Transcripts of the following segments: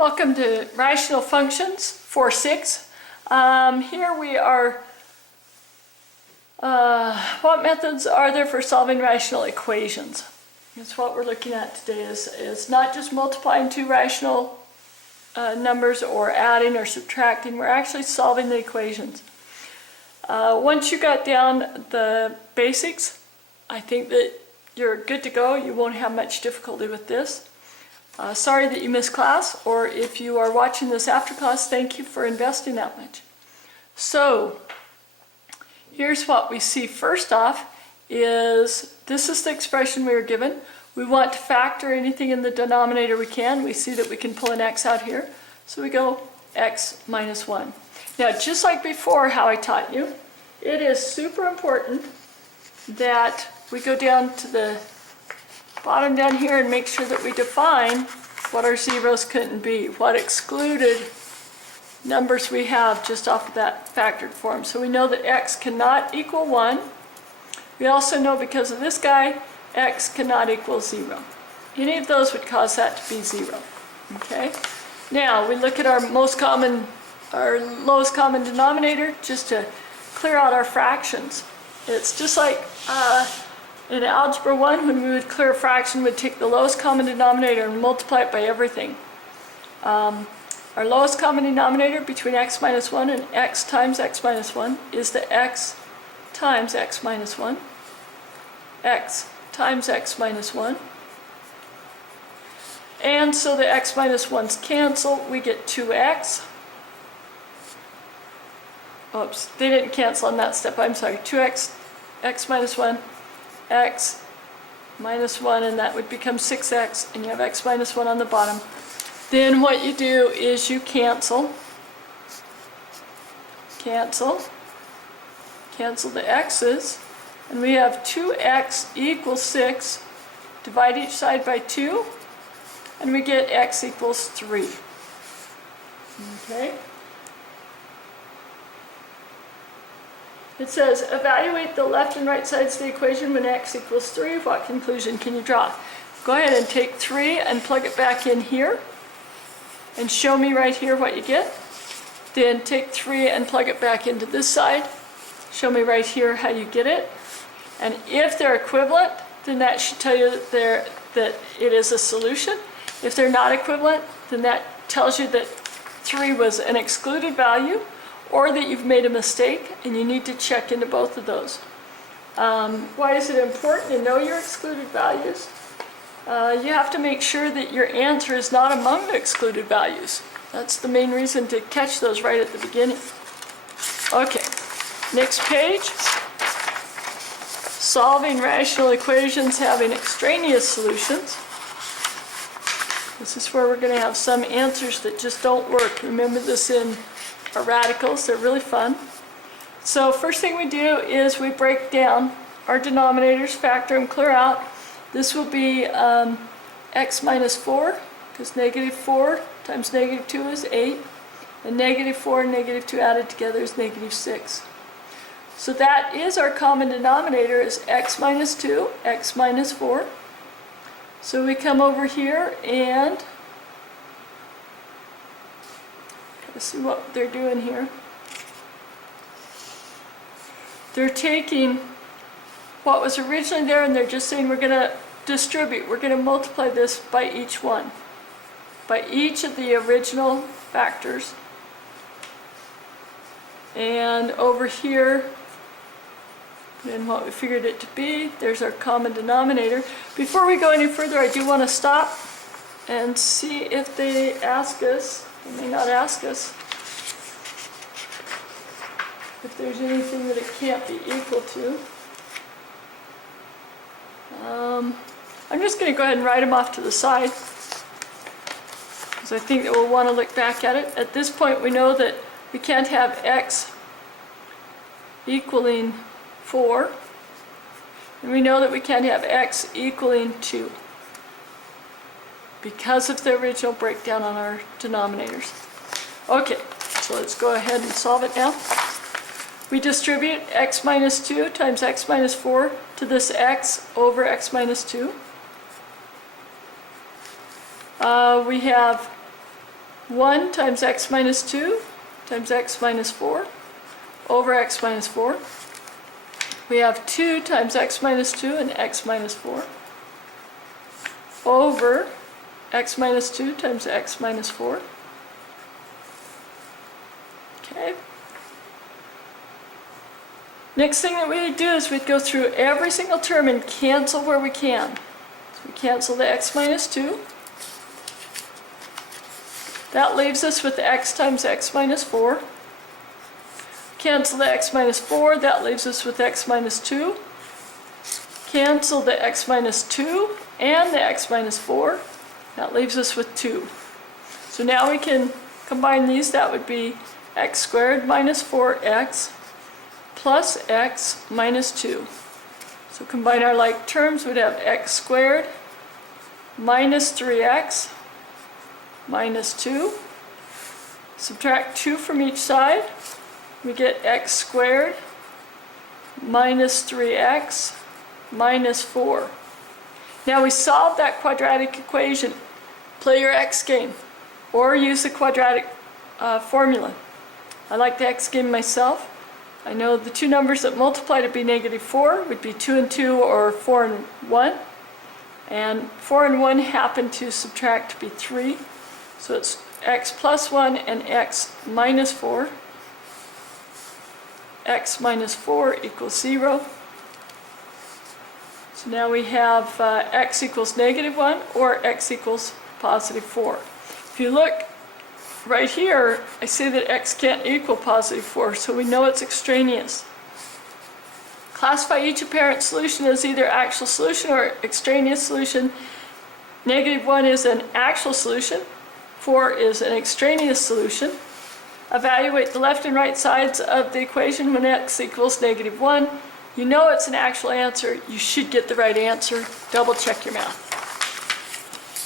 Welcome to Rational Functions 4.6. Here we are, what methods are there for solving rational equations? That's what we're looking at today. Is not just multiplying two rational numbers or adding or subtracting. We're actually solving the equations. Once you got down the basics, I think that you're good to go. You won't have much difficulty with this. Sorry that you missed class, or if you are watching this after class, thank you for investing that much. So, here's what we see first off is this is the expression we were given. We want to factor anything in the denominator we can. We see that we can pull an x out here. So we go x minus 1. Now, just like before how I taught you, it is super important that we go down to the bottom down here and make sure that we define what our zeros couldn't be, what excluded numbers we have just off of that factored form. So we know that x cannot equal 1. We also know because of this guy, x cannot equal 0. Any of those would cause that to be 0. Okay? Now we look at our lowest common denominator just to clear out our fractions. It's just like in Algebra 1, when we would clear a fraction, we'd take the lowest common denominator and multiply it by everything. Our lowest common denominator between x minus 1 and x times x minus 1 is the x times x minus 1, x times x minus 1. And so the x minus 1's cancel, we get 2x. Oops, they didn't cancel on that step, I'm sorry. 2x, x minus 1, x minus 1, and that would become 6x, and you have x minus 1 on the bottom. Then what you do is you cancel the x's, and we have 2x equals 6. Divide each side by 2, and we get x equals 3. Okay? It says, evaluate the left and right sides of the equation when x equals 3. What conclusion can you draw? Go ahead and take 3 and plug it back in here. And show me right here what you get. Then take 3 and plug it back into this side. Show me right here how you get it. And if they're equivalent, then that should tell you that it is a solution. If they're not equivalent, then that tells you that 3 was an excluded value, or that you've made a mistake and you need to check into both of those. Why is it important to know your excluded values? You have to make sure that your answer is not among the excluded values. That's the main reason to catch those right at the beginning. Okay, next page. Solving rational equations having extraneous solutions. This is where we're going to have some answers that just don't work. Remember this in our radicals, they're really fun. So first thing we do is we break down our denominators, factor them, clear out. This will be x minus 4, because negative 4 times negative 2 is 8, and negative 4 and negative 2 added together is negative 6. So that is our common denominator, is x minus 2, x minus 4. So we come over here and let's see what they're doing here. They're taking what was originally there and they're just saying we're going to distribute. We're going to multiply this by each one. By each of the original factors. And over here, and what we figured it to be, there's our common denominator. Before we go any further, I do want to stop and see if they ask us. They may not ask us if there's anything that it can't be equal to. I'm just going to go ahead and write them off to the side, because I think that we'll want to look back at it. At this point, we know that we can't have x equaling 4, and we know that we can't have x equaling 2. Because of the original breakdown on our denominators. Okay, so let's go ahead and solve it now. We distribute x minus 2 times x minus 4 to this x over x minus 2. We have 1 times x minus 2 times x minus 4 over x minus 4. We have 2 times x minus 2 and x minus 4 over x minus 2 times x minus 4. Okay. Next thing that we would do is we'd go through every single term and cancel where we can. So we cancel the x minus 2. That leaves us with x times x minus 4. Cancel the x minus 4, that leaves us with x minus 2. Cancel the x minus 2 and the x minus 4, that leaves us with 2. So now we can combine these, that would be x squared minus 4x plus x minus 2. So combine our like terms, we'd have x squared minus 3x minus 2. Subtract 2 from each side, we get x squared minus 3x minus 4. Now we solved that quadratic equation. Play your x game or use the quadratic formula. I like the x game myself. I know the two numbers that multiply to be -4 would be 2 and 2 or 4 and 1. And 4 and 1 happen to subtract to be 3. So it's x plus 1 and x minus 4. X minus 4 equals 0. So now we have x equals -1 or x equals positive 4. If you look right here, I say that x can't equal positive 4, so we know it's extraneous. Classify each apparent solution as either actual solution or extraneous solution. -1 is an actual solution. 4 is an extraneous solution. Evaluate the left and right sides of the equation when x equals -1. You know it's an actual answer. You should get the right answer. Double check your math.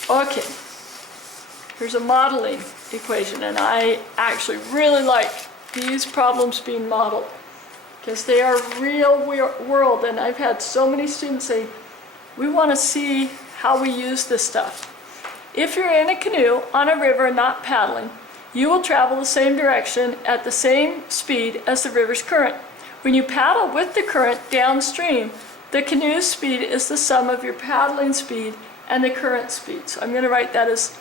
Okay. Here's a modeling equation, and I actually really like these problems being modeled because they are real world, and I've had so many students say, we want to see how we use this stuff. If you're in a canoe on a river and not paddling, you will travel the same direction at the same speed as the river's current. When you paddle with the current downstream, the canoe's speed is the sum of your paddling speed and the current speed. So I'm going to write that as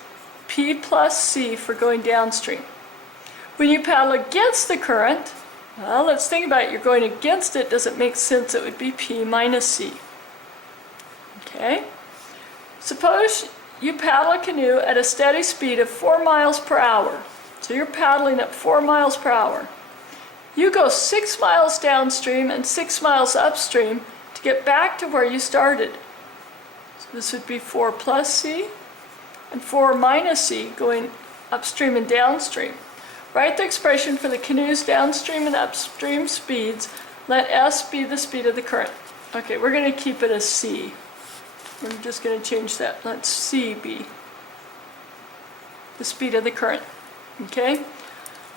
P plus C for going downstream. When you paddle against the current, well, let's think about it. You're going against it. Does it make sense? It would be P minus C. Okay? Suppose you paddle a canoe at a steady speed of 4 miles per hour. So you're paddling at 4 miles per hour. You go 6 miles downstream and 6 miles upstream to get back to where you started. So this would be 4 plus C and 4 minus C going upstream and downstream. Write the expression for the canoe's downstream and upstream speeds. Let S be the speed of the current. Okay, we're going to keep it as C. We're just going to change that. Let C be the speed of the current. Okay?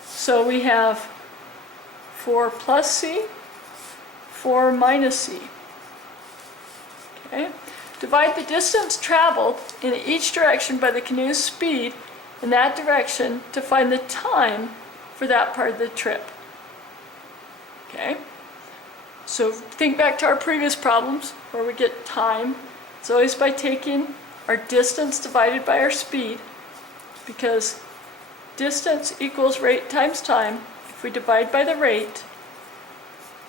So we have 4 plus C, 4 minus C. Okay? Divide the distance traveled in each direction by the canoe's speed in that direction to find the time for that part of the trip. Okay? So think back to our previous problems where we get time. It's always by taking our distance divided by our speed, because distance equals rate times time. If we divide by the rate,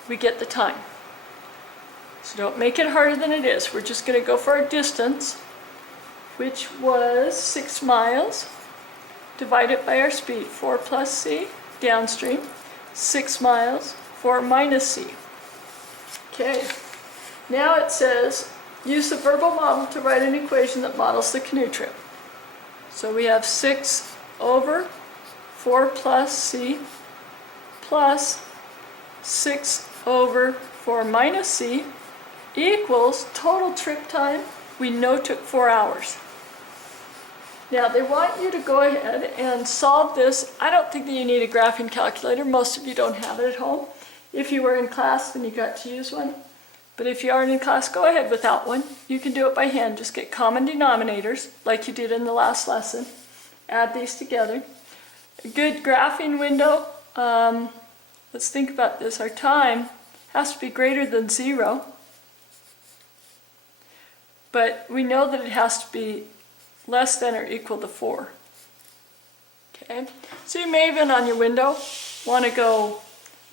we get the time. So don't make it harder than it is. We're just going to go for our distance, which was 6 miles. Divide it by our speed, 4 plus C, downstream, 6 miles, 4 minus C. Okay, now it says, use the verbal model to write an equation that models the canoe trip. So we have 6 over 4 plus C plus 6 over 4 minus C equals total trip time we know took 4 hours. Now they want you to go ahead and solve this. I don't think that you need a graphing calculator. Most of you don't have it at home. If you were in class, then you got to use one. But if you aren't in class, go ahead without one. You can do it by hand. Just get common denominators like you did in the last lesson. Add these together. A good graphing window, let's think about this. Our time has to be greater than 0, but we know that it has to be less than or equal to 4. Okay, so you may even on your window want to go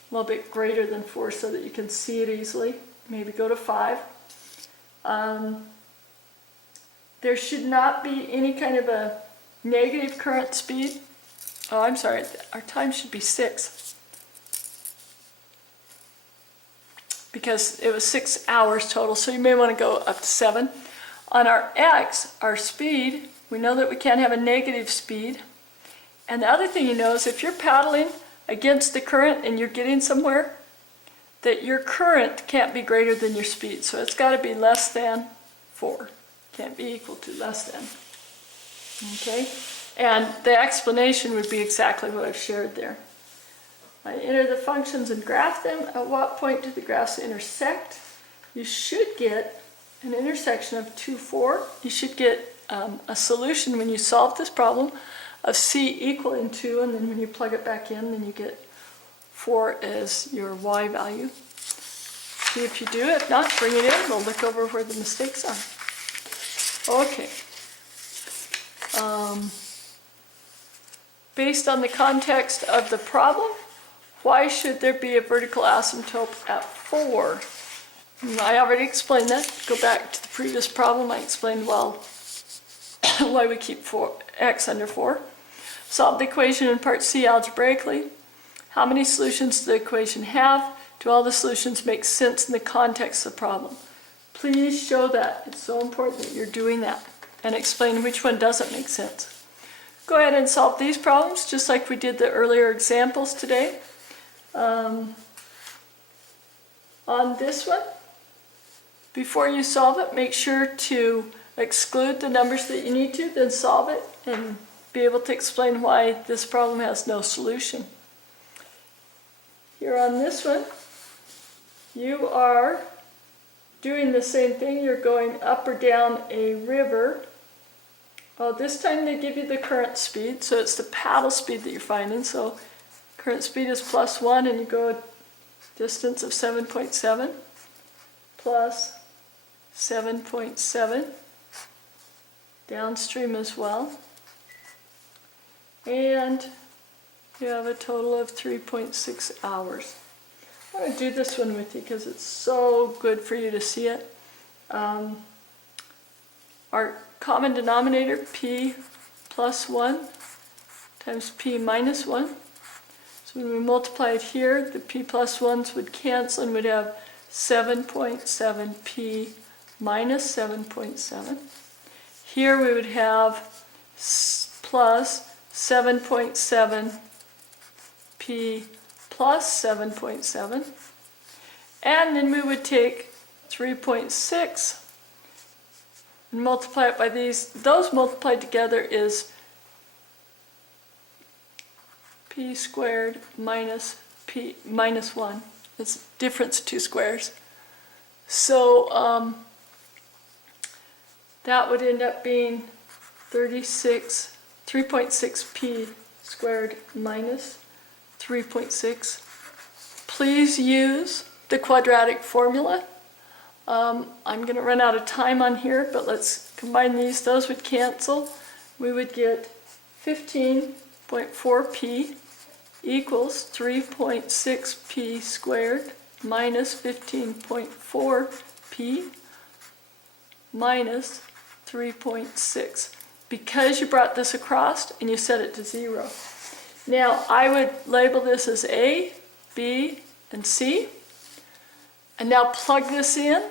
a little bit greater than 4 so that you can see it easily. Maybe go to 5. There should not be any kind of a negative current speed. Oh, I'm sorry, our time should be 6. Because it was 6 hours total, so you may want to go up to 7. On our X, our speed, we know that we can't have a negative speed. And the other thing you know is if you're paddling against the current and you're getting somewhere, that your current can't be greater than your speed. So it's got to be less than 4. Can't be equal to, less than. Okay? And the explanation would be exactly what I've shared there. I enter the functions and graph them. At what point do the graphs intersect? You should get an intersection of 2, 4. You should get a solution when you solve this problem of c equaling 2, and then when you plug it back in, then you get 4 as your y value. See if you do. If not, bring it in. We'll look over where the mistakes are. Okay. Based on the context of the problem, why should there be a vertical asymptote at 4? I already explained that. Go back to the previous problem. I explained well why we keep x under 4. Solve the equation in part C algebraically. How many solutions does the equation have? Do all the solutions make sense in the context of the problem? Please show that. It's so important that you're doing that. And explain which one doesn't make sense. Go ahead and solve these problems just like we did the earlier examples today. On this one, before you solve it, make sure to exclude the numbers that you need to, then solve it and be able to explain why this problem has no solution. Here on this one, you are doing the same thing. You're going up or down a river. Well, this time they give you the current speed, so it's the paddle speed that you're finding. So current speed is +1, and you go a distance of 7.7 plus 7.7 downstream as well. And you have a total of 3.6 hours. I want to do this one with you because it's so good for you to see it. Our common denominator, p plus 1 times p minus 1. So when we multiply it here, the p plus 1s would cancel and we'd have 7.7p minus 7.7. Here we would have plus 7.7p plus 7.7. And then we would take 3.6 and multiply it by these. Those multiplied together is p squared minus p minus 1. It's difference of 2 squares. So that would end up being 3.6p squared minus 3.6. Please use the quadratic formula. I'm going to run out of time on here, but let's combine these. Those would cancel. We would get 15.4p equals 3.6p squared minus 15.4p minus 3.6. Because you brought this across and you set it to 0. Now I would label this as A, B, and C. And now plug this in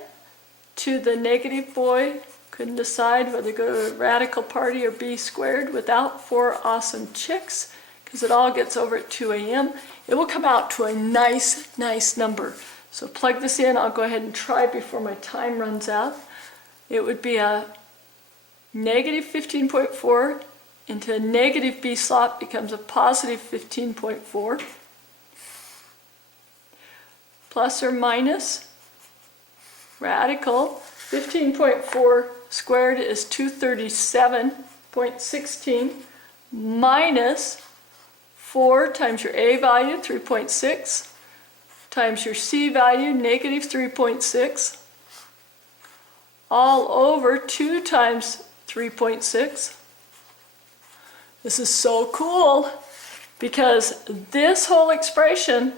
to the negative boy. Couldn't decide whether to go to a radical party or B squared without 4 awesome chicks, because it all gets over at 2 a.m. It will come out to a nice number. So plug this in. I'll go ahead and try before my time runs out. It would be a negative 15.4 into a negative B slot becomes a positive 15.4. Plus or minus radical 15.4 squared is 237.16 minus 4 times your A value, 3.6, times your C value, negative 3.6, all over 2 times 3.6. This is so cool because this whole expression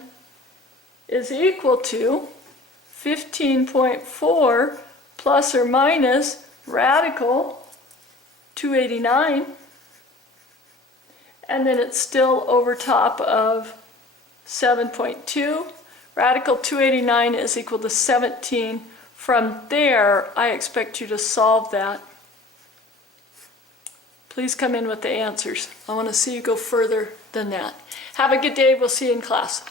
is equal to 15.4 plus or minus radical 289, and then it's still over top of 7.2. Radical 289 is equal to 17. From there, I expect you to solve that. Please come in with the answers. I want to see you go further than that. Have a good day. We'll see you in class.